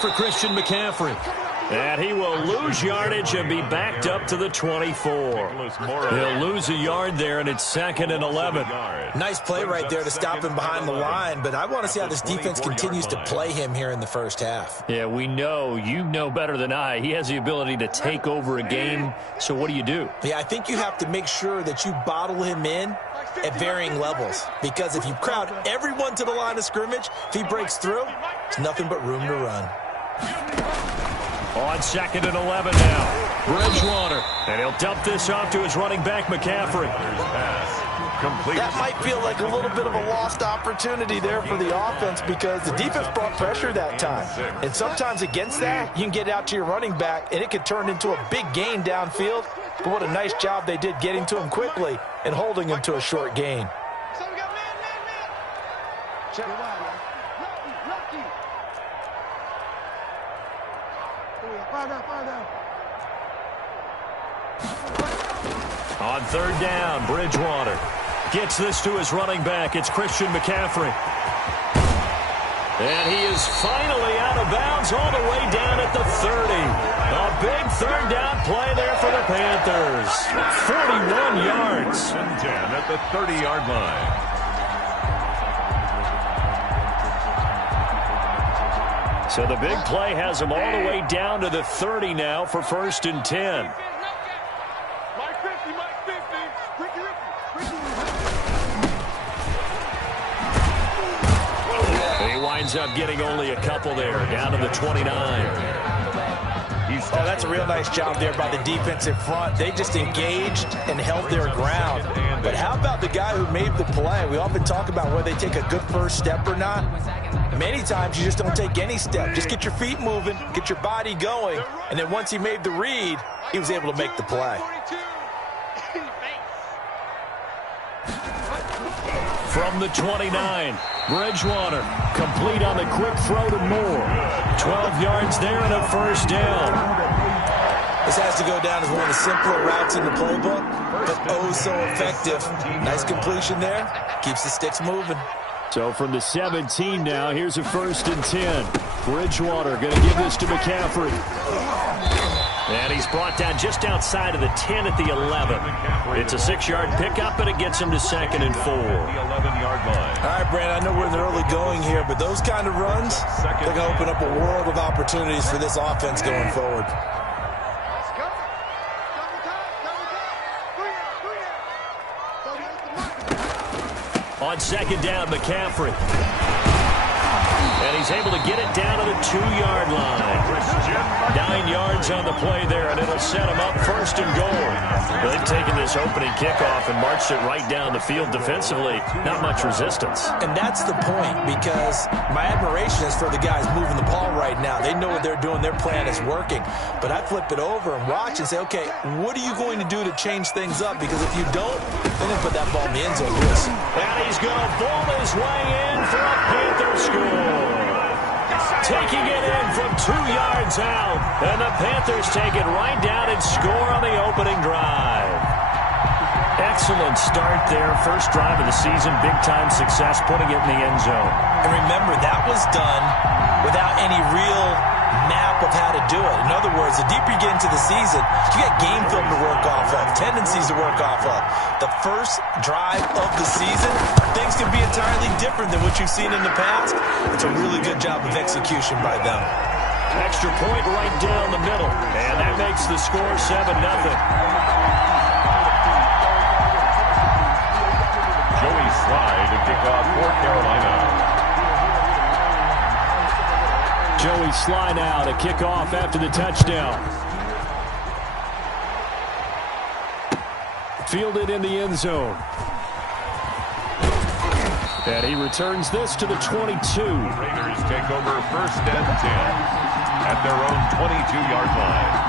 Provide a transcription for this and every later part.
for Christian McCaffrey. And he will lose yardage and be backed up to the 24. He'll lose a yard there, and it's 2nd and 11. Nice play right there to stop him behind the line, but I want to see how this defense continues to play him here in the first half. Yeah, we know. You know better than I. He has the ability to take over a game, so what do you do? Yeah, I think you have to make sure that you bottle him in at varying levels, because if you crowd everyone to the line of scrimmage, if he breaks through, it's nothing but room to run. On 2nd and 11 now, Bridgewater. And he'll dump this off to his running back, McCaffrey. That might feel like a little bit of a lost opportunity there for the offense, because the defense brought pressure that time. And sometimes against that, you can get out to your running back, and it could turn into a big gain downfield. But what a nice job they did getting to him quickly and holding him to a short gain. On 3rd down, Bridgewater gets this to his running back. It's Christian McCaffrey. And he is finally out of bounds all the way down at the 30. A big 3rd down play there for the Panthers. 41 yards. And 10 at the 30-yard line. So the big play has him all the way down to the 30 now for 1st and 10. He winds up getting only a couple there, down to the 29. Oh, that's a real nice job there by the defensive front. They just engaged and held their ground. But how about the guy who made the play? We often talk about whether they take a good first step or not. Many times you just don't take any step. Just get your feet moving, get your body going, and then once he made the read, he was able to make the play. From the 29, Bridgewater complete on the quick throw to Moore. 12 yards there and a 1st down. This has to go down as one of the simpler routes in the playbook, but oh so effective. Nice completion there. Keeps the sticks moving. So from the 17 now, here's a 1st and 10. Bridgewater going to give this to McCaffrey. And he's brought down just outside of the 10 at the 11. It's a 6-yard pickup, but it gets him to 2nd and 4. The 11-yard line. All right, Brand, I know we're in the early going here, but those kind of runs, they're going to open up a world of opportunities for this offense going forward. On 2nd down, McCaffrey. And he's able to get it down to the 2-yard line. 9 yards on the play there, and it'll set him up 1st and goal. They've taken this opening kickoff and marched it right down the field defensively. Not much resistance. And that's the point, because my admiration is for the guys moving the ball right now. They know what they're doing. Their plan is working. But I flip it over and watch and say, okay, what are you going to do to change things up? Because if you don't, then they put that ball in the end zone. And he's going to ball his way in for a Panther score. Taking it in from 2 yards out. And the Panthers take it right down and score on the opening drive. Excellent start there. First drive of the season. Big-time success putting it in the end zone. And remember, that was done without any real map of how to do it. In other words, the deeper you get into the season, you got game film to work off of, tendencies to work off of. The first drive of the season, things can be entirely different than what you've seen in the past. It's a really good job of execution by them. Extra point right down the middle, and that makes the score 7-0. Joey Slye to kick off for Carolina. Joey Slye now to kick off after the touchdown. Fielded in the end zone. And he returns this to the 22. Raiders take over 1st and 10 at their own 22-yard line.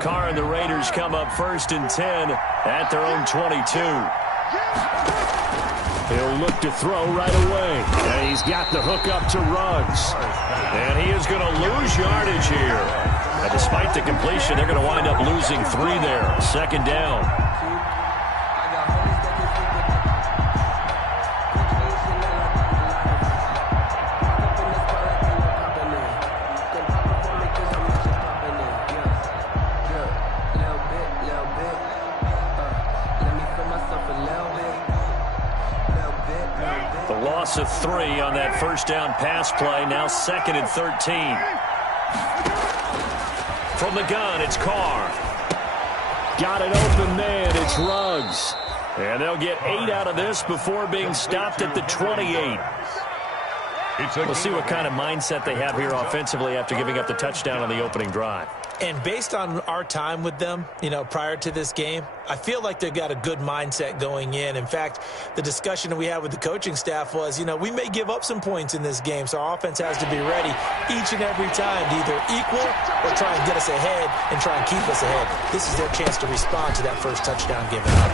Carr and the Raiders come up 1st and 10 at their own 22. He'll look to throw right away. And he's got the hook up to Ruggs. And he is going to lose yardage here. And despite the completion, they're going to wind up losing 3 there. Second down. Of 3 on that first down pass play. Now 2nd and 13. From the gun, it's Carr. Got an open man. It's Ruggs. And they'll get 8 out of this before being stopped at the 28. We'll see what kind of mindset they have here offensively after giving up the touchdown on the opening drive. And based on our time with them, prior to this game, I feel like they've got a good mindset going in. In fact, the discussion that we had with the coaching staff was, we may give up some points in this game, so our offense has to be ready each and every time to either equal or try and get us ahead and try and keep us ahead. This is their chance to respond to that first touchdown given up.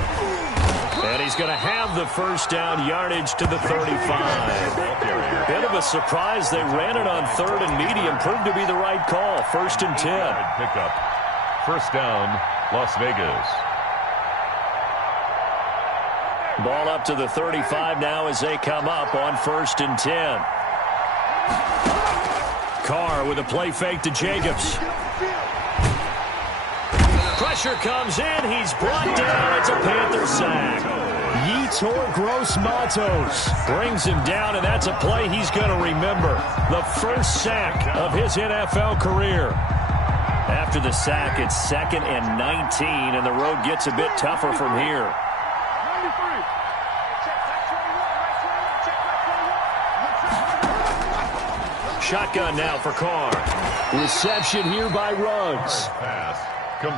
And he's going to have the first down yardage to the 35. Bit of a surprise. They ran it on 3rd and medium. Proved to be the right call. 1st and 10. Pickup. First down, Las Vegas. Ball up to the 35 now as they come up on 1st and 10. Carr with a play fake to Jacobs. Pressure comes in. He's brought down. It's a Panther sack. Yetur Gross-Matos brings him down, and that's a play he's going to remember. The first sack of his NFL career. After the sack, it's 2nd and 19, and the road gets a bit tougher from here. Shotgun now for Carr. Reception here by Ruggs.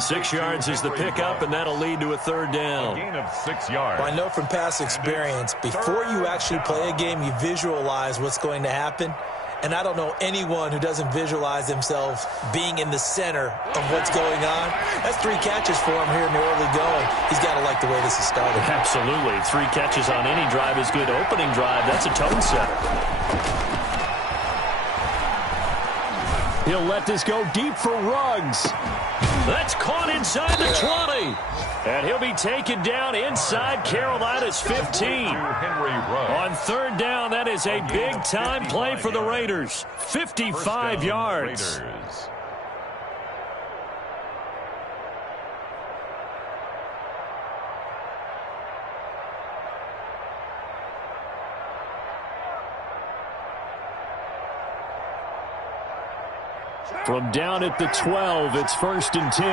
6 yards is the pickup, and that'll lead to a 3rd down. A gain of 6 yards. Well, I know from past experience, before you actually play a game, you visualize what's going to happen. And I don't know anyone who doesn't visualize themselves being in the center of what's going on. That's 3 catches for him here in the early going. He's got to like the way this is started. Absolutely. 3 catches on any drive is good. Opening drive, that's a tone setter. He'll let this go deep for Ruggs. That's caught inside the 20. And he'll be taken down inside Carolina's 15. On 3rd down, that is a big-time play for the Raiders. 55 yards. From down at the 12, it's 1st and 10.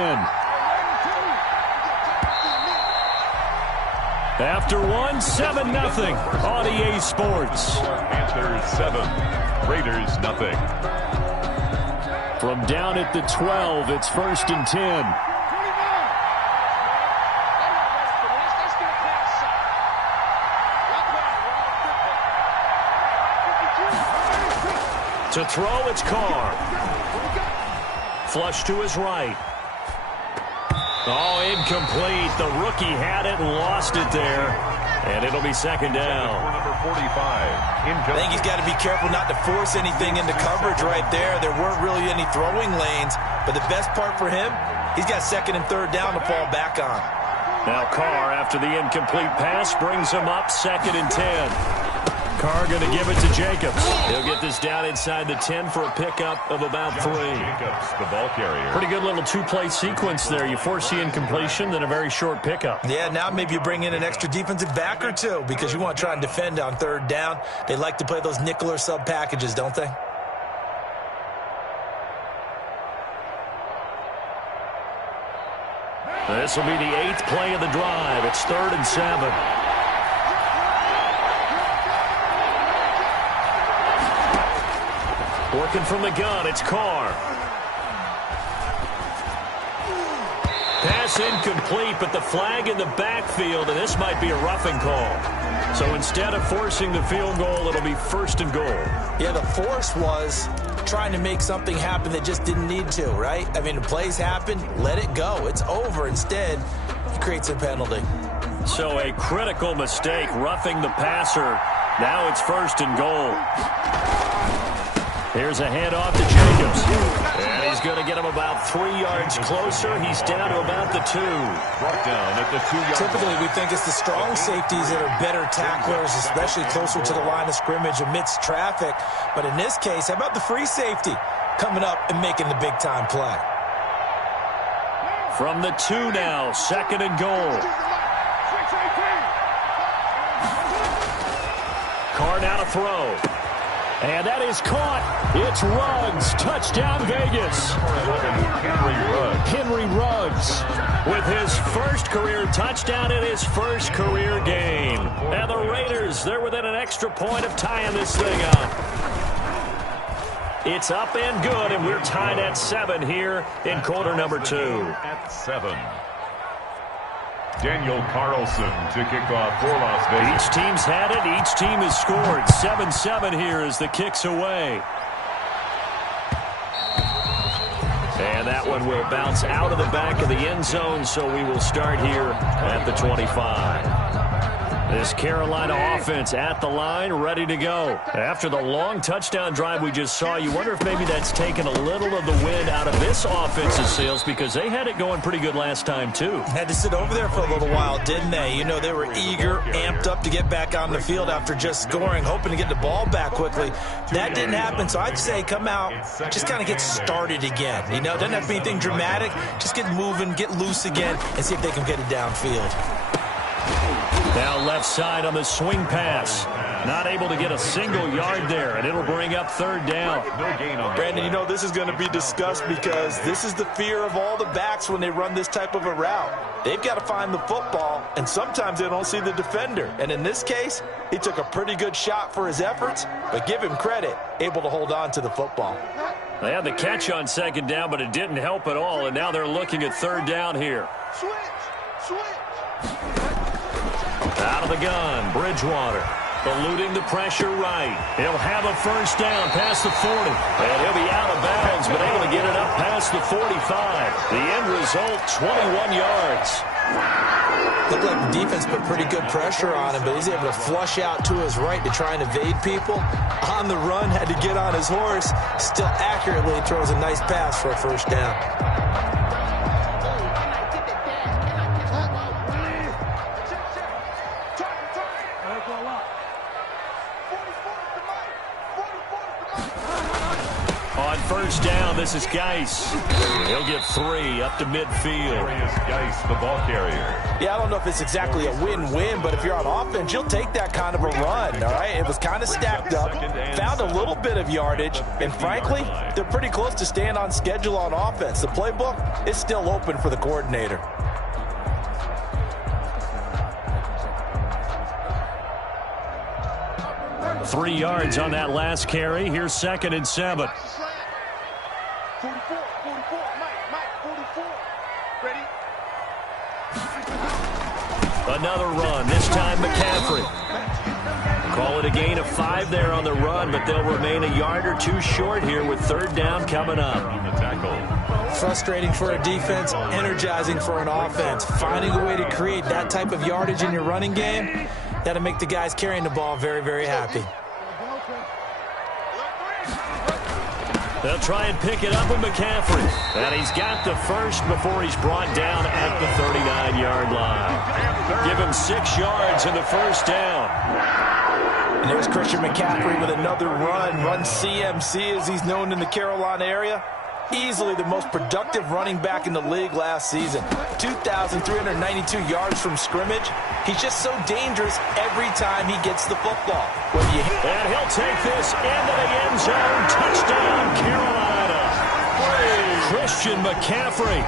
After 1, 7-0 on EA Sports. Panthers 7, Raiders nothing. From down at the 12, it's 1st and 10. To throw, it's Carr. Flush to his right. Oh, incomplete. The rookie had it and lost it there. And it'll be 2nd down. Number 45. I think he's got to be careful not to force anything into coverage right there. There weren't really any throwing lanes. But the best part for him, he's got 2nd and 3rd down to fall back on. Now Carr, after the incomplete pass, brings him up 2nd and 10. Carr going to give it to Jacobs. He'll get this down inside the 10 for a pickup of about 3. Jacobs, the ball carrier. Pretty good little 2-play sequence there. You force the incompletion, then a very short pickup. Yeah, now maybe you bring in an extra defensive back or 2 because you want to try and defend on 3rd down. They like to play those nickel or sub packages, don't they? This will be the 8th play of the drive. It's 3rd and 7. Working from the gun, it's Carr. Pass incomplete, but the flag in the backfield, and this might be a roughing call. So instead of forcing the field goal, it'll be 1st and goal. Yeah, the force was trying to make something happen that just didn't need to, right? I mean, the plays happen, let it go. It's over. Instead, he creates a penalty. So a critical mistake, roughing the passer. Now it's 1st and goal. Here's a handoff to Jacobs. And he's going to get him about 3 yards closer. He's down to about the 2. Brought down at the 2-yard Typically, we think it's the strong safeties that are better tacklers, especially closer to the line of scrimmage amidst traffic. But in this case, how about the free safety coming up and making the big-time play? From the 2 now, 2nd and goal. Carr now to throw. And that is caught. It's Ruggs. Touchdown, Vegas. Henry Ruggs with his first career touchdown in his first career game. And the Raiders, they're within an extra point of tying this thing up. It's up and good, and we're tied at 7 here in quarter number 2. At 7. Daniel Carlson to kick off for Las Vegas. Each team's had it. Each team has scored. 7-7 here as the kick's away. And that one will bounce out of the back of the end zone, so we will start here at the 25. This Carolina offense at the line, ready to go. After the long touchdown drive we just saw, you wonder if maybe that's taken a little of the wind out of this offense's sails, because they had it going pretty good last time, too. Had to sit over there for a little while, didn't they? You know, they were eager, amped up to get back on the field after just scoring, hoping to get the ball back quickly. That didn't happen, so I'd say come out, just kind of get started again. You know, doesn't have to be anything dramatic. Just get moving, get loose again, and see if they can get it downfield. Now left side on the swing pass. Not able to get a single yard there, and it'll bring up 3rd down. Brandon, you know, this is going to be discussed because this is the fear of all the backs when they run this type of a route. They've got to find the football, and sometimes they don't see the defender. And in this case, he took a pretty good shot for his efforts, but give him credit, able to hold on to the football. They had the catch on 2nd down, but it didn't help at all, and now they're looking at 3rd down here. Out of the gun, Bridgewater. Eluding the pressure right. He'll have a 1st down past the 40. And he'll be out of bounds, but able to get it up past the 45. The end result, 21 yards. Looked like the defense put pretty good pressure on him, but he's able to flush out to his right to try and evade people. On the run, had to get on his horse. Still accurately throws a nice pass for a 1st down. On 1st down, this is Geis. He'll get 3 up to midfield. Geis, the ball carrier. Yeah, I don't know if it's exactly a win-win, but if you're on offense, you'll take that kind of a run, all right? It was kind of stacked up, found a little bit of yardage, and frankly, they're pretty close to staying on schedule on offense. The playbook is still open for the coordinator. Three yards on that last carry. Here's 2nd and 7. 44, Mike, 44. Ready? Another run, this time McCaffrey. Call it a gain of 5 there on the run, but they'll remain a yard or 2 short here with 3rd down coming up. On the tackle. Frustrating for a defense, energizing for an offense. Finding a way to create that type of yardage in your running game, that'll make the guys carrying the ball very, very happy. They'll try and pick it up with McCaffrey. And he's got the 1st before he's brought down at the 39-yard line. Give him 6 yards in the 1st down. And there's Christian McCaffrey with another run CMC as he's known in the Carolina area. Easily the most productive running back in the league last season. 2,392 yards from scrimmage. He's just so dangerous every time he gets the football. And he'll take this into the end zone. Touchdown, Carolina. Christian McCaffrey,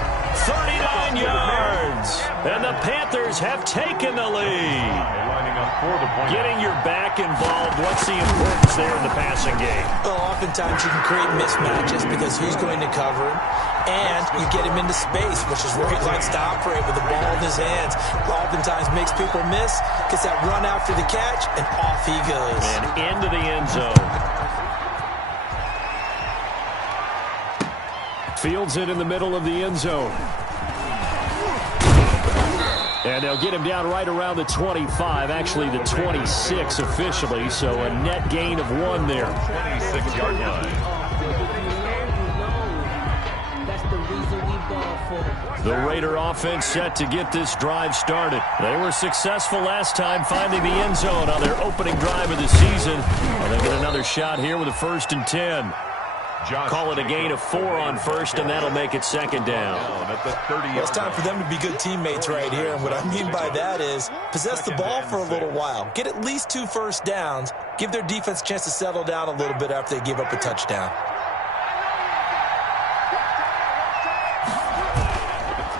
39 yards. And the Panthers have taken the lead. Getting your back involved, what's the importance there in the passing game? Well, oftentimes you can create mismatches because who's going to cover him, and you get him into space, which is where he likes to operate with the ball in his hands. Oftentimes makes people miss, gets that run after the catch, and off he goes. And into the end zone. Fields it in the middle of the end zone. And they'll get him down right around the 25, actually the 26 officially, so a net gain of 1 there. 26-yard line. The Raider offense set to get this drive started. They were successful last time finding the end zone on their opening drive of the season. Well, they get another shot here with a 1st and 10. Call it a gain of 4 on 1st, and that'll make it 2nd down. Well, it's time for them to be good teammates right here. And what I mean by that is possess the ball for a little while. Get at least 2 first downs. Give their defense a chance to settle down a little bit after they give up a touchdown.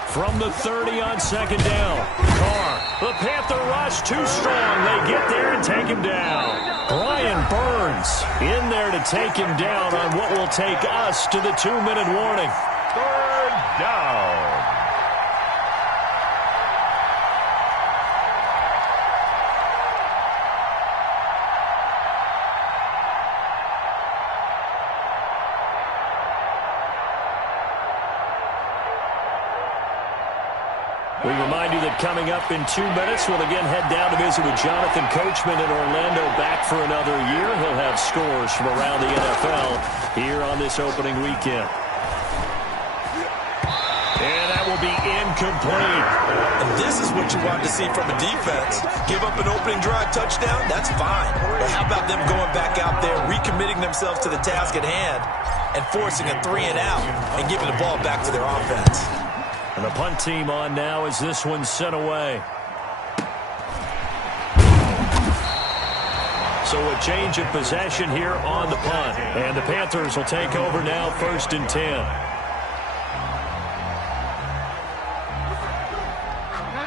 From the 30 on 2nd down. Carr. The Panther rush too strong. They get there and take him down. Brian Burns in there to take him down on what will take us to the 2-minute warning. 3rd down. We remind you that coming up in 2 minutes, we'll again head down to visit with Jonathan Coachman in Orlando, back for another year. He'll have scores from around the NFL here on this opening weekend. And that will be incomplete. And this is what you want to see from a defense. Give up an opening drive touchdown, that's fine. But how about them going back out there, recommitting themselves to the task at hand, and forcing a 3 and out, and giving the ball back to their offense. And the punt team on now as this one's sent away. So a change of possession here on the punt. And the Panthers will take over now, 1st and 10.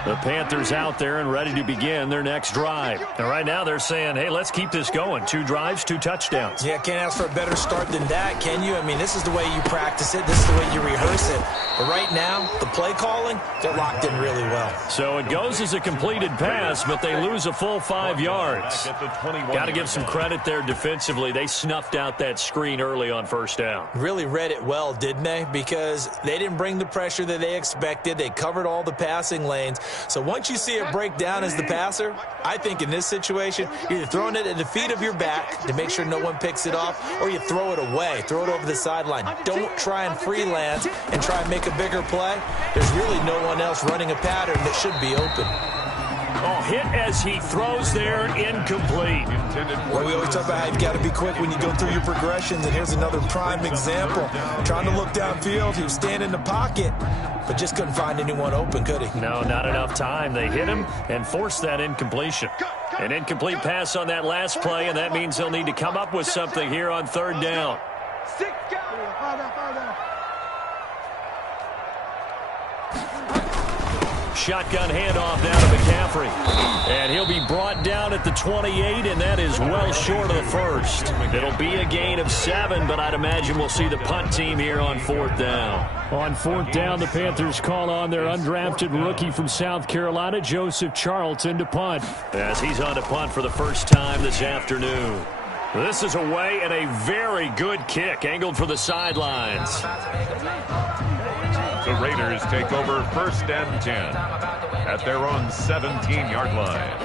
The Panthers out there and ready to begin their next drive. And right now they're saying, hey, let's keep this going. 2 drives, 2 touchdowns. Yeah, can't ask for a better start than that, can you? I mean, this is the way you practice it. This is the way you rehearse it. But right now, the play calling, they're locked in really well. So it goes as a completed pass, but they lose a full 5 yards. Got to give some credit there defensively. They snuffed out that screen early on 1st down. Really read it well, didn't they? Because they didn't bring the pressure that they expected. They covered all the passing lanes. So once you see it break down as the passer, I think in this situation, you're either throwing it at the feet of your back to make sure no one picks it off, or you throw it away, throw it over the sideline. Don't try and freelance and try and make a bigger play. There's really no one else running a pattern that should be open. Oh, hit as he throws there, incomplete. Well, we always talk about how you've got to be quick when you go through your progressions, and here's another prime example. Trying to look downfield, he was standing in the pocket, but just couldn't find anyone open, could he? No, not enough time. They hit him and forced that incompletion. An incomplete pass on that last play, and that means they'll need to come up with something here on 3rd down. Shotgun handoff down to McCaffrey. And he'll be brought down at the 28, and that is well short of the 1st. It'll be a gain of 7, but I'd imagine we'll see the punt team here on 4th down. On 4th down, the Panthers call on their undrafted rookie from South Carolina, Joseph Charlton, to punt, as he's on to punt for the first time this afternoon. This is away and a very good kick, angled for the sidelines. The Raiders take over 1st and 10 at their own 17-yard line.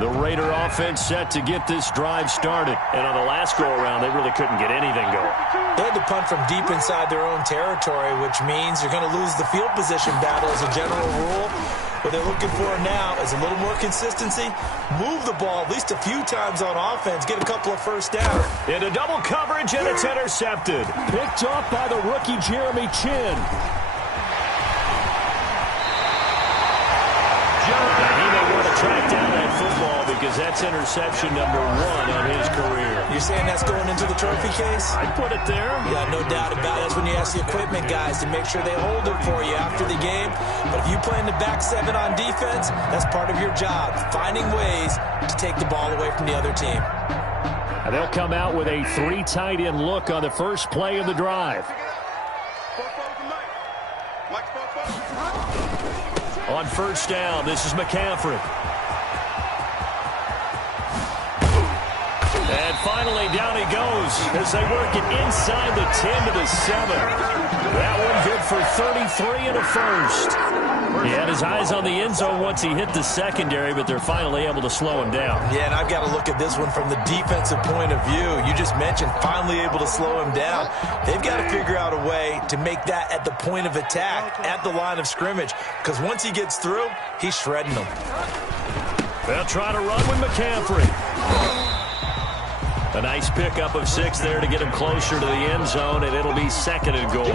The Raider offense set to get this drive started. And on the last go-around, they really couldn't get anything going. They had to punt from deep inside their own territory, which means you're going to lose the field position battle as a general rule. What they're looking for now is a little more consistency, move the ball at least a few times on offense, get a couple of first downs. Into double coverage, and it's intercepted. Picked off by the rookie Jeremy Chin. He may want to track down that football because that's interception number 1 on his career. You're saying that's going into the trophy case? I'd put it there. Yeah, no doubt about it. That's when you ask the equipment guys to make sure they hold it for you after the game. But if you play in the back 7 on defense, that's part of your job, finding ways to take the ball away from the other team. And they'll come out with a 3 tight end look on the first play of the drive. On first down, this is McCaffrey. And finally, down he goes as they work it inside the 10 to the 7. That one good for 33 and a first. He had his eyes on the end zone once he hit the secondary, but they're finally able to slow him down. Yeah, and I've got to look at this one from the defensive point of view. You just mentioned finally able to slow him down. They've got to figure out a way to make that at the point of attack, at the line of scrimmage, because once he gets through, he's shredding them. They'll try to run with McCaffrey. A nice pickup of 6 there to get him closer to the end zone, and it'll be 2nd and goal.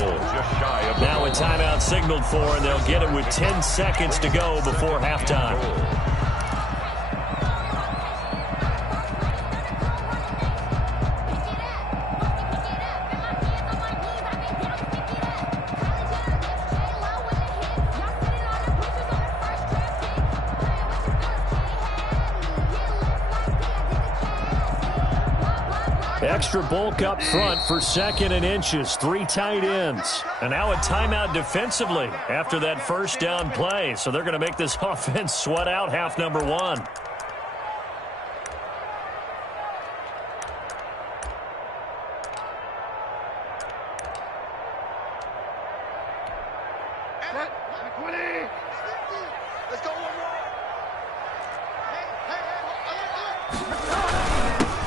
Now a timeout signaled for, and they'll get it with 10 seconds to go before halftime. Extra bulk up front for 2nd and inches. 3 tight ends. And now a timeout defensively after that first down play. So they're going to make this offense sweat out half number 1.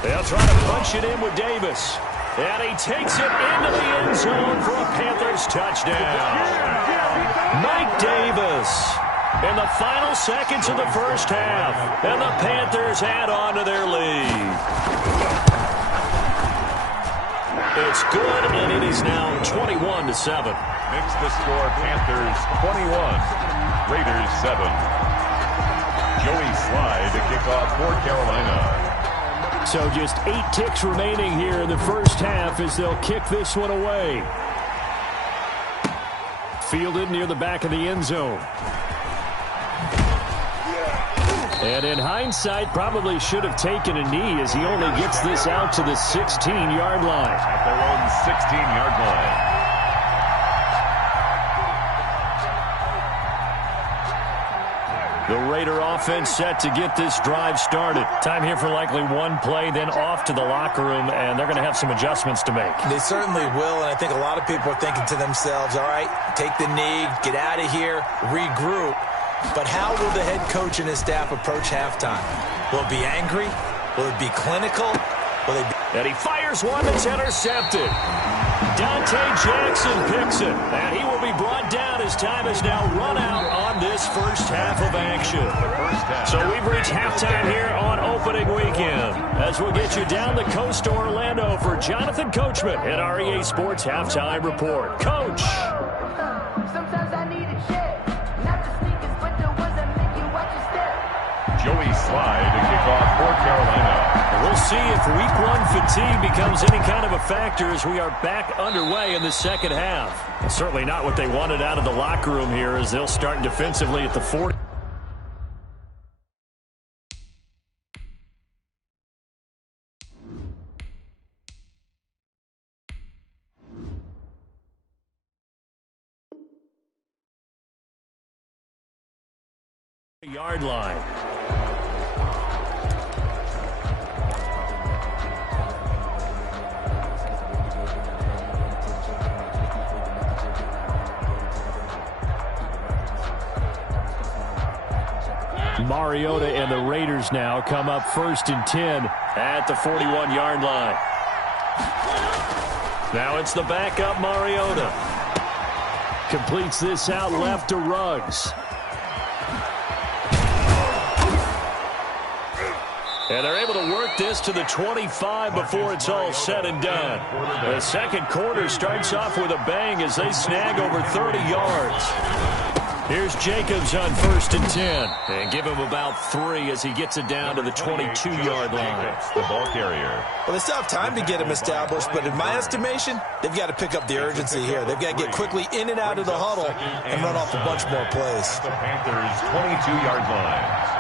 They'll try to punch it in with Davis. And he takes it into the end zone for a Panthers touchdown. Mike Davis in the final seconds of the first half. And the Panthers add on to their lead. It's good, and it is now 21-7. Makes the score Panthers 21, Raiders 7. Joey Slye to kick off for Carolina. So just 8 ticks remaining here in the first half as they'll kick this one away. Fielded near the back of the end zone. And in hindsight, probably should have taken a knee as he only gets this out to the 16-yard line. At their own 16-yard line. The Raider offense set to get this drive started. Time here for likely one play, then off to the locker room, and they're going to have some adjustments to make. They certainly will, and I think a lot of people are thinking to themselves, all right, take the knee, get out of here, regroup. But how will the head coach and his staff approach halftime? Will it be angry? Will it be clinical? Will they be... And he fires one that's intercepted. Dante Jackson picks it, and he will be brought down as time has now run out on this first half of action. So we've reached halftime here on opening weekend, as we'll get you down the coast to Orlando for Jonathan Coachman at our EA Sports Halftime Report. Coach! Sometimes I need a check, not the sneakers, but the ones that make you watch your step. Joey Slye to kick off for Carolina. We'll see if week 1 fatigue becomes any kind of a factor as we are back underway in the second half. Certainly not what they wanted out of the locker room here as they'll start defensively at the 40. Yard line. Mariota and the Raiders now come up 1st and 10 at the 41-yard line. Now it's the backup Mariota. Completes this out left to Ruggs. And they're able to work this to the 25 before it's all said and done. The second quarter starts off with a bang as they snag over 30 yards. Here's Jacobs on 1st and 10. And give him about 3 as he gets it down to the 22-yard line. The ball carrier. Well, they still have time to get him established, but in my estimation, they've got to pick up the urgency here. They've got to get quickly in and out of the huddle and run off a bunch more plays. The Panthers' 22-yard line.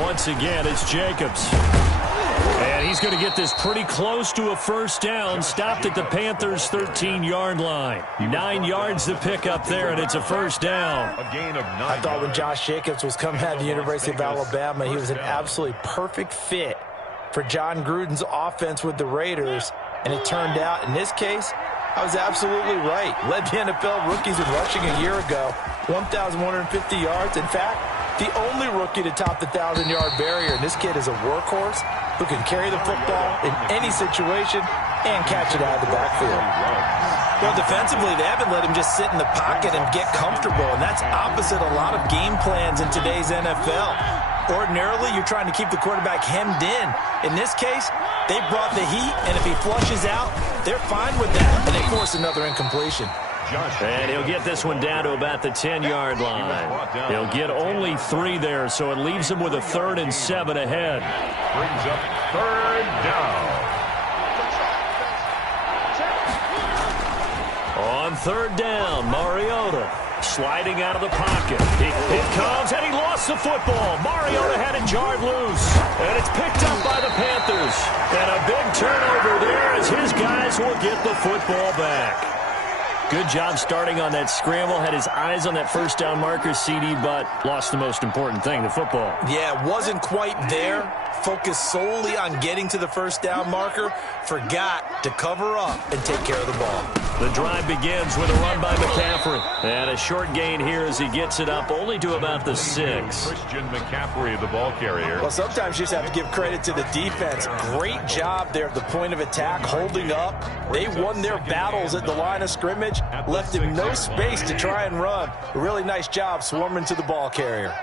Once again, it's Jacobs. And He's going to get this pretty close to a first down. Stopped at the Panthers' 13-yard line. 9 yards to pick up there, and it's a first down. A gain of 9. I thought when Josh Jacobs was coming out of the University of Alabama, he was an absolutely perfect fit for John Gruden's offense with the Raiders. And it turned out, in this case, I was absolutely right. Led the NFL rookies in rushing a year ago. 1,150 yards. In fact, the only rookie to top the 1,000-yard barrier. And this kid is a workhorse who can carry the football in any situation and catch it out of the backfield. Well, defensively, they haven't let him just sit in the pocket and get comfortable, and that's opposite a lot of game plans in today's NFL. Ordinarily, you're trying to keep the quarterback hemmed in. In this case, they brought the heat, and if he flushes out, they're fine with that, and they force another incompletion. And he'll get this one down to about the 10-yard line. He'll get only 3 there, so it leaves him with a 3rd and 7 ahead. Brings up 3rd down. On 3rd down, Mariota sliding out of the pocket. It comes, and he lost the football. Mariota had it jarred loose, and it's picked up by the Panthers. And a big turnover there as his guys will get the football back. Good job starting on that scramble. Had his eyes on that first down marker, CD, but lost the most important thing, the football. Yeah, wasn't quite there. Focused solely on getting to the first down marker. Forgot to cover up and take care of the ball. The drive begins with a run by McCaffrey. And a short gain here as he gets it up only to about the 6. Christian McCaffrey, the ball carrier. Well, sometimes you just have to give credit to the defense. Great job there at the point of attack, holding up. They won their battles at the line of scrimmage, left him no space to try and run. A really nice job swarming to the ball carrier.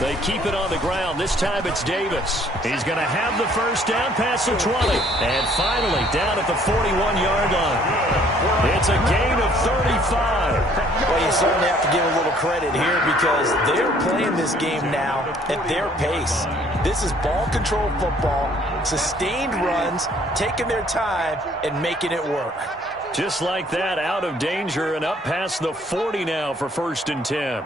They keep it on the ground. This time it's Davis. He's going to have the first down past the 20. And finally down at the 41-yard line. It's a gain of 35. Well, you certainly have to give a little credit here because they're playing this game now at their pace. This is ball control football, sustained runs, taking their time and making it work. Just like that, out of danger and up past the 40 now for 1st and 10.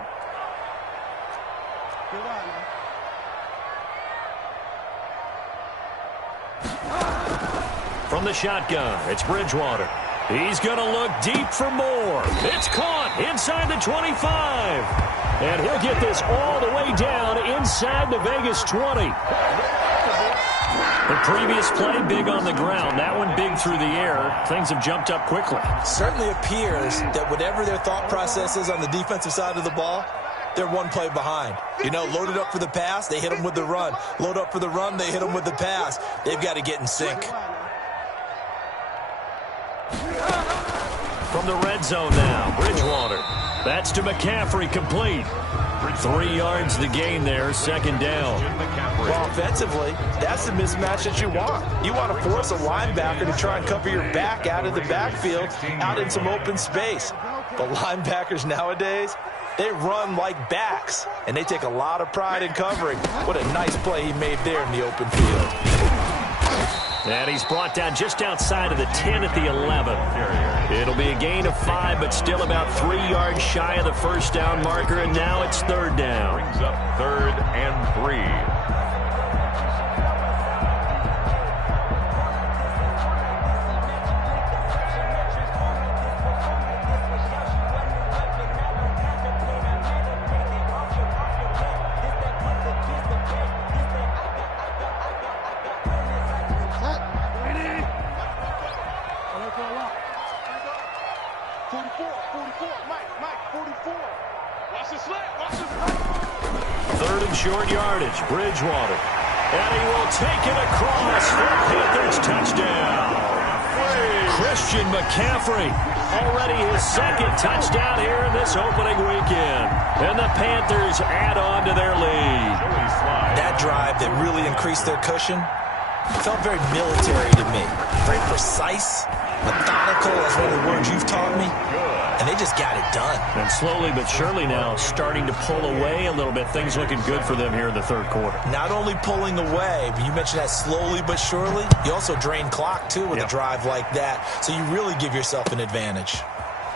From the shotgun, it's Bridgewater. He's going to look deep for more. It's caught inside the 25. And he'll get this all the way down inside the Vegas 20. The previous play, big on the ground. That one big through the air. Things have jumped up quickly. Certainly appears that whatever their thought process is on the defensive side of the ball, they're one play behind. You know, loaded up for the pass, they hit them with the run. Load up for the run, they hit them with the pass. They've got to get in sync. From the red zone now, Bridgewater. That's to McCaffrey, complete. 3 yards to gain there, 2nd down. Well, offensively, that's the mismatch that you want. You want to force a linebacker to try and cover your back out of the backfield, out in some open space. But linebackers nowadays, they run like backs, and they take a lot of pride in covering. What a nice play he made there in the open field. And he's brought down just outside of the 10 at the 11. It'll be a gain of 5, but still about 3 yards shy of the first down marker, and now it's 3rd down. Brings up 3rd and 3. Short yardage, Bridgewater. And he will take it across for Panthers touchdown. Christian McCaffrey, already his 2nd touchdown here in this opening weekend. And the Panthers add on to their lead. That drive that really increased their cushion felt very military to me. Very precise, methodical, that's one of the words you've taught me. And they just got it done. And slowly but surely now starting to pull away a little bit. Things looking good for them here in the 3rd quarter. Not only pulling away, but you mentioned that slowly but surely. You also drain clock, too, with a drive like that. So you really give yourself an advantage.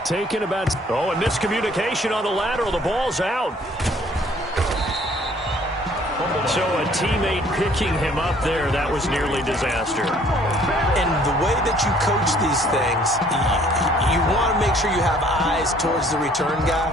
Taking about... Oh, and miscommunication on the lateral. The ball's out. So a teammate picking him up there, that was nearly disaster. And the way that you coach these things, you want to make sure you have eyes towards the return guy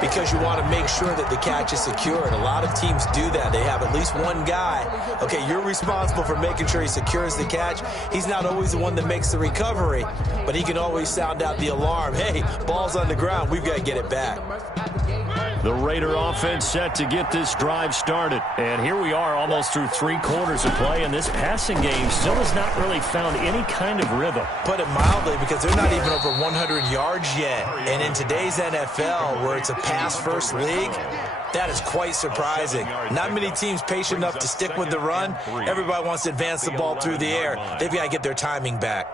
because you want to make sure that the catch is secure. And a lot of teams do that. They have at least one guy. Okay, you're responsible for making sure he secures the catch. He's not always the one that makes the recovery, but he can always sound out the alarm. Hey, ball's on the ground. We've got to get it back. The Raider offense set to get this drive started. And here we are almost through 3 quarters of play, and this passing game still has not really found any kind of rhythm. Put it mildly, because they're not even over 100 yards yet. And in today's NFL, where it's a pass-first league, that is quite surprising. Not many teams patient enough to stick with the run. Everybody wants to advance the ball through the air. They've got to get their timing back.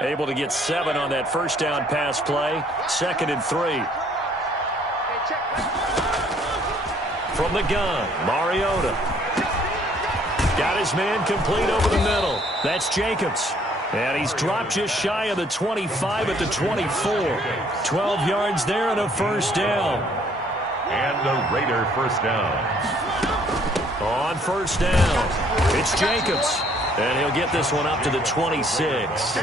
Able to get 7 on that first down pass play. 2nd and 3. From the gun, Mariota. Got his man complete over the middle. That's Jacobs. And he's dropped just shy of the 25 at the 24. 12 yards there and a first down. And a Raider first down. On first down, it's Jacobs. And he'll get this one up to the 26.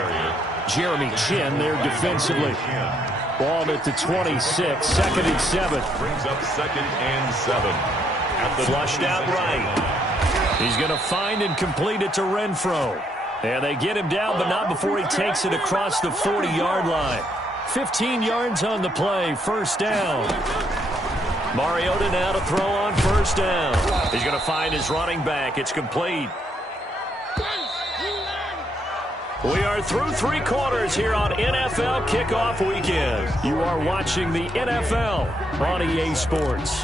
Jeremy Chin there defensively. Ball at the 26, 2nd and 7. Brings up 2nd and 7. Flushed out right. He's going to find and complete it to Renfro. And they get him down, but not before he takes it across the 40-yard line. 15 yards on the play, first down. Mariota now to throw on first down. He's going to find his running back. It's complete. We are through 3 quarters here on NFL Kickoff Weekend. You are watching the NFL on EA Sports.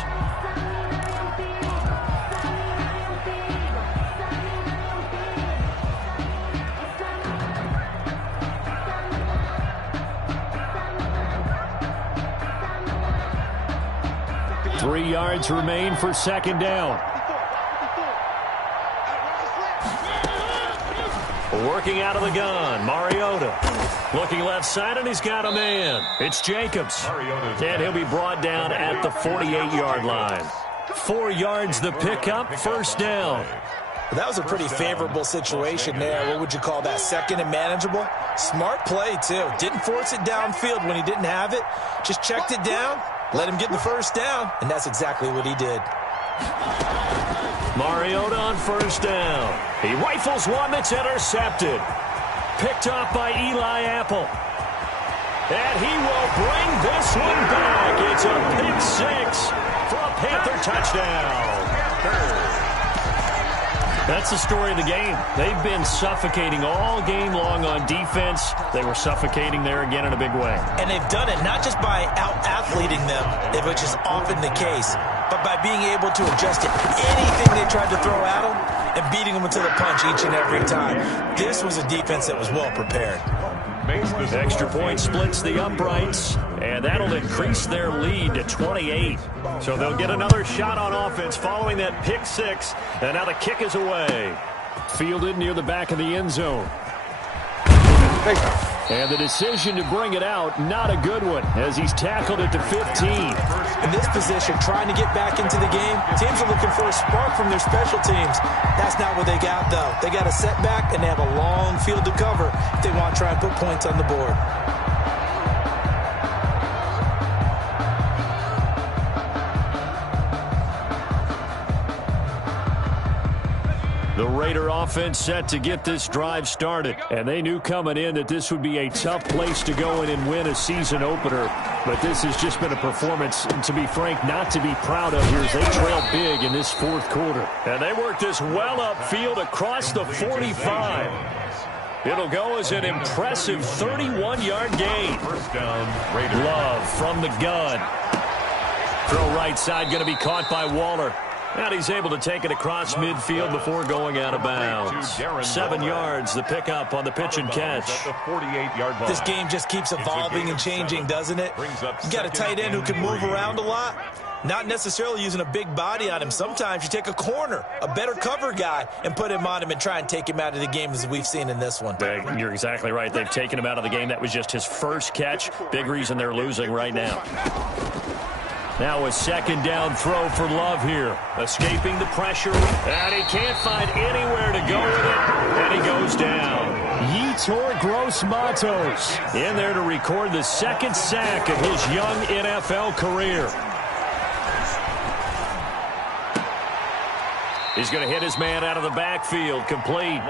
Three yards remain for second down. Working out of the gun, Mariota. Looking left side, and he's got a man. It's Jacobs. And he'll be brought down at the 48-yard line. 4 yards the pickup, first down. That was a pretty favorable situation there. What would you call that? 2nd and manageable? Smart play, too. Didn't force it downfield when he didn't have it. Just checked it down, let him get the first down, and that's exactly what he did. Mariota on first down. He rifles one that's intercepted. Picked off by Eli Apple. And he will bring this one back. It's a pick 6 for a Panther touchdown. That's the story of the game. They've been suffocating all game long on defense. They were suffocating there again in a big way. And they've done it not just by out-athleting them, which is often the case, but by being able to adjust to anything they tried to throw at them and beating them until the punch each and every time. This was a defense that was well prepared. Extra point splits the uprights, and that'll increase their lead to 28. So they'll get another shot on offense following that pick 6, and now the kick is away. Fielded near the back of the end zone. And the decision to bring it out, not a good one, as he's tackled it to 15. In this position, trying to get back into the game, teams are looking for a spark from their special teams. That's not what they got, though. They got a setback, and they have a long field to cover if they want to try and put points on the board. The Raider offense set to get this drive started. And they knew coming in that this would be a tough place to go in and win a season opener. But this has just been a performance, to be frank, not to be proud of here as they trail big in this 4th quarter. And they work this well upfield across the 45. It'll go as an impressive 31-yard gain. First down, Raiders. Love from the gun. Throw right side going to be caught by Waller. And he's able to take it across midfield before going out of bounds. 7 yards, the pickup on the pitch and catch. This game just keeps evolving and changing, doesn't it? You got a tight end who can move around a lot. Not necessarily using a big body on him. Sometimes you take a corner, a better cover guy, and put him on him and try and take him out of the game as we've seen in this one. You're exactly right. They've taken him out of the game. That was just his first catch. Big reason they're losing right now. Now a second down throw for Love here. Escaping the pressure. And he can't find anywhere to go with it. And he goes down. Yetur Gross-Matos in there to record the second sack of his young NFL career. He's going to hit his man out of the backfield, complete.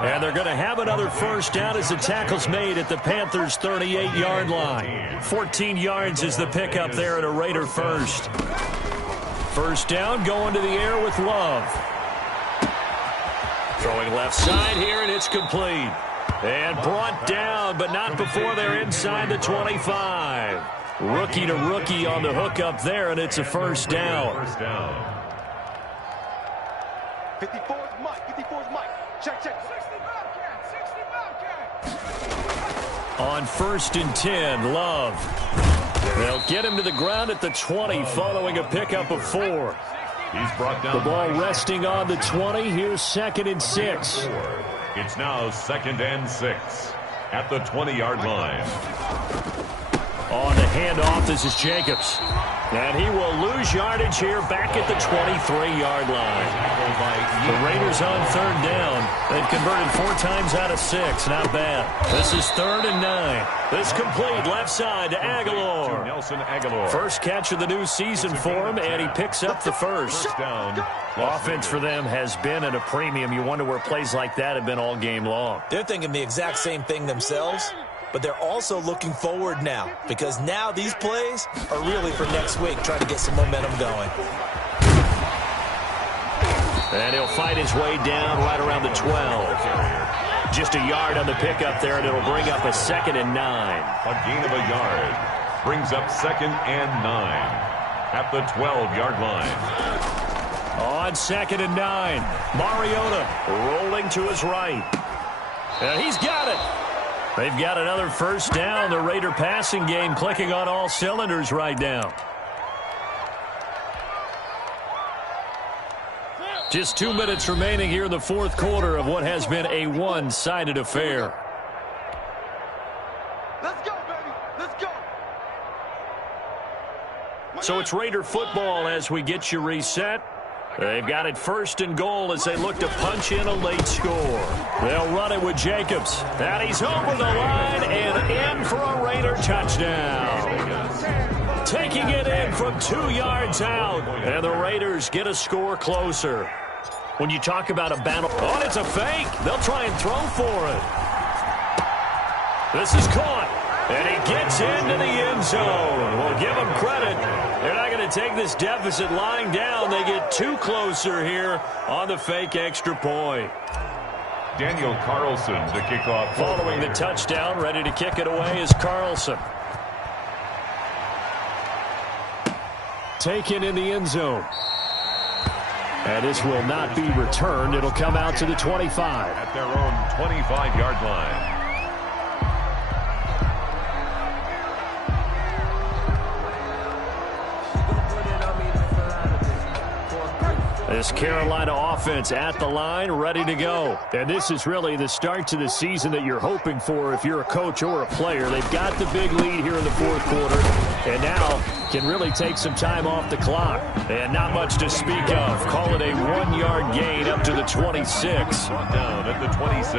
And they're going to have another first down as the tackle's made at the Panthers' 38-yard line. 14 yards is the pickup there at a Raider first. First down, going to the air with Love. Throwing left side here, and it's complete. And brought down, but not before they're inside the 25. Rookie to rookie on the hook up there, and it's a first down. 54's Mike. 54's Mike. Check. 60 Bobcat. On 1st and 10, Love. They'll get him to the ground at the 20 following a pickup of 4. He's brought down. The ball resting on the 20. Here's 2nd and 6. It's now 2nd and 6 at the 20-yard line. On the handoff, this is Jacobs. And he will lose yardage here back at the 23-yard line. The Raiders on 3rd down. They've converted 4 times out of 6. Not bad. This is 3rd and 9. This complete left side to Aguilar. Nelson Aguilar. First catch of the new season for him, and he picks up the first. Down. Offense for them has been at a premium. You wonder where plays like that have been all game long. They're thinking the exact same thing themselves, but they're also looking forward now because now these plays are really for next week, trying to get some momentum going. And he'll fight his way down right around the 12. Just a yard on the pickup there, and it'll bring up a 2nd and 9. A gain of a yard. Brings up 2nd and 9 at the 12-yard line. On 2nd and 9, Mariota rolling to his right. And he's got it. They've got another first down. The Raider passing game clicking on all cylinders right now. Just 2 minutes remaining here in the 4th quarter of what has been a one-sided affair. Let's go, baby. Let's go. So it's Raider football as we get you reset. They've got it 1st and goal as they look to punch in a late score. They'll run it with Jacobs. And he's over the line and in for a Raider touchdown. Taking it in from 2 yards out. And the Raiders get a score closer. When you talk about a battle, oh, it's a fake. They'll try and throw for it. This is caught. And he gets into the end zone. We'll give him credit. They're not going to take this deficit lying down. They get 2 closer here on the fake extra point. Daniel Carlson to kick off. Following the touchdown, ready to kick it away is Carlson. Taken in the end zone. And this will not be returned. It'll come out to the 25. At their own 25-yard line. This Carolina offense at the line, ready to go. And this is really the start to the season that you're hoping for if you're a coach or a player. They've got the big lead here in the 4th quarter, and now can really take some time off the clock. And not much to speak of. Call it a 1-yard gain up to the 26. Down at the 26.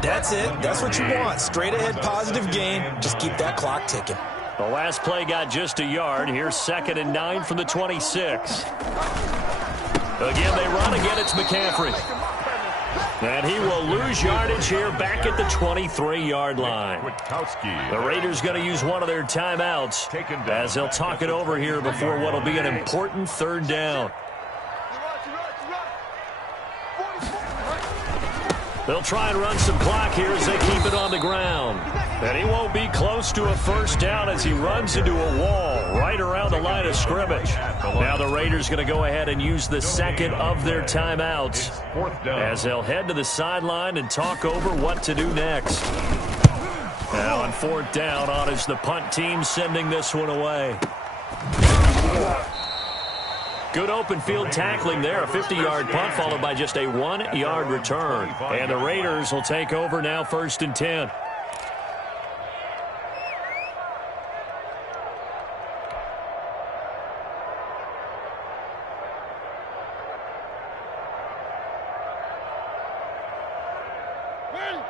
That's it. That's what you want. Straight ahead positive gain. Just keep that clock ticking. The last play got just a yard. Here's 2nd and 9 from the 26. Again, they run. Again, it's McCaffrey. And he will lose yardage here back at the 23-yard line. The Raiders going to use one of their timeouts as they'll talk it over here before what will be an important 3rd down. They'll try and run some clock here as they keep it on the ground. And he won't be close to a first down as he runs into a wall right around the line of scrimmage. Now the Raiders going to go ahead and use the 2nd of their timeouts as they'll head to the sideline and talk over what to do next. Now on 4th down, on is the punt team sending this one away. Good open field tackling there. A 50-yard punt followed by just a 1-yard return. And the Raiders will take over now 1st and 10.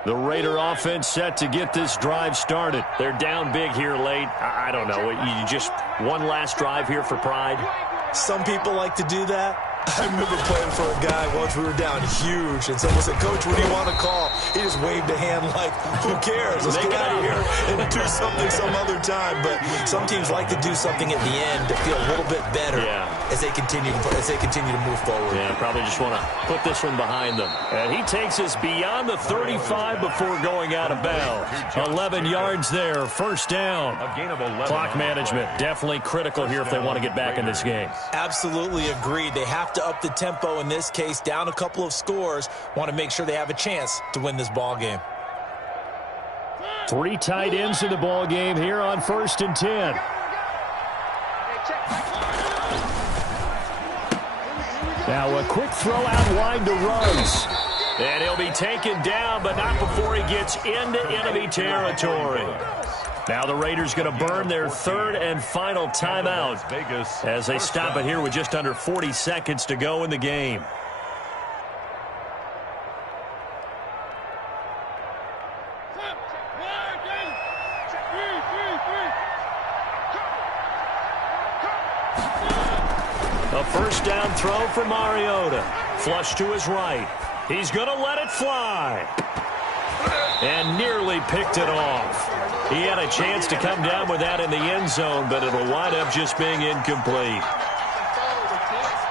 The Raider offense set to get this drive started. They're down big here late. I don't know. You just one last drive here for pride? Some people like to do that. I remember playing for a guy once. We were down huge, and someone said, "Coach, what do you want to call?" He just waved a hand like, "Who cares? Let's get out of here and do something some other time." But some teams like to do something at the end to feel a little bit better as they continue to move forward. Yeah, probably just want to put this one behind them. And he takes us beyond the 35 before going out of bounds. 11 yards there, first down. A gain of 11. Clock management definitely critical here if they want to get back in this game. Absolutely agreed. They have to up the tempo in this case, down a couple of scores. Want to make sure they have a chance to win this ball game. 3 tight ends in the ball game here on 1st and 10. Now a quick throw out wide to Ruggs. And he'll be taken down, but not before he gets into enemy territory. Now the Raiders going to burn their 3rd and final timeout as they stop it here with just under 40 seconds to go in the game. A first down throw for Mariota. Flush to his right. He's going to let it fly. And nearly picked it off. He had a chance to come down with that in the end zone, but it'll wind up just being incomplete.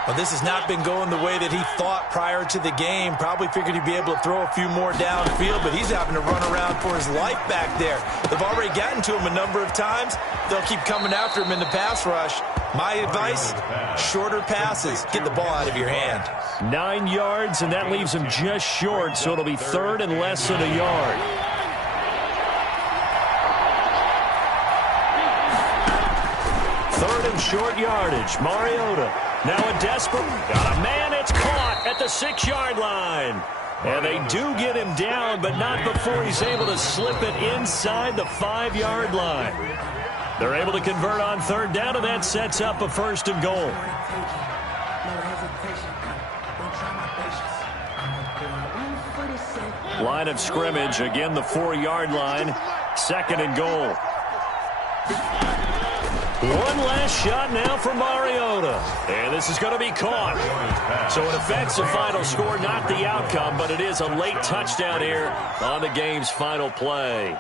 Well, this has not been going the way that he thought prior to the game. Probably figured he'd be able to throw a few more downfield, but he's having to run around for his life back there. They've already gotten to him a number of times. They'll keep coming after him in the pass rush. My advice, shorter passes. Get the ball out of your hand. 9 yards, and that leaves him just short, so it'll be 3rd and less than a yard. Short yardage. Mariota. Now a desperate. Got a man. It's caught at the 6-yard line. And they do get him down, but not before he's able to slip it inside the 5-yard line. They're able to convert on 3rd down, and that sets up a 1st and goal. Line of scrimmage. Again, the 4-yard line. 2nd and goal. One last shot now for Mariota. And this is going to be caught. So it affects the final score, not the outcome, but it is a late touchdown here on the game's final play.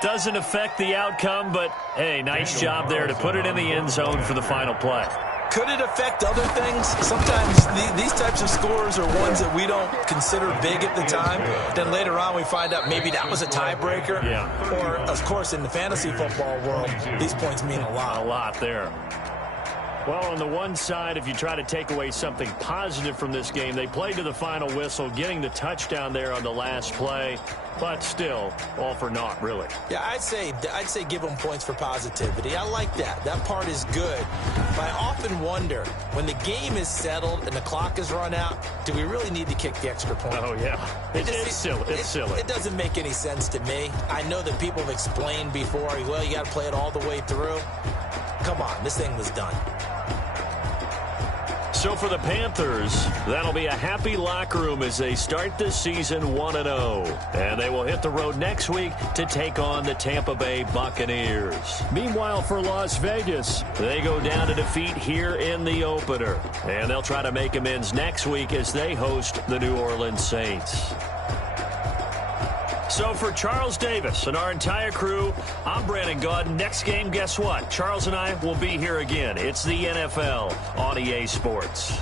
Doesn't affect the outcome, but, hey, nice job there to put it in the end zone for the final play. Could it affect other things? Sometimes these types of scores are ones that we don't consider big at the time. Then later on we find out maybe that was a tiebreaker. Yeah. Or, of course, in the fantasy football world, these points mean a lot. A lot there. Well, on the one side, if you try to take away something positive from this game, they played to the final whistle, getting the touchdown there on the last play. But still, all for naught, really. Yeah, I'd say give them points for positivity. I like that. That part is good. But I often wonder, when the game is settled and the clock is run out, do we really need to kick the extra point? Oh, yeah. It's silly. It's silly. It doesn't make any sense to me. I know that people have explained before, well, you got to play it all the way through. Come on, this thing was done. So for the Panthers, that'll be a happy locker room as they start this season 1-0. And they will hit the road next week to take on the Tampa Bay Buccaneers. Meanwhile, for Las Vegas, they go down to defeat here in the opener. And they'll try to make amends next week as they host the New Orleans Saints. So for Charles Davis and our entire crew, I'm Brandon Gaudin. Next game, guess what? Charles and I will be here again. It's the NFL on EA Sports.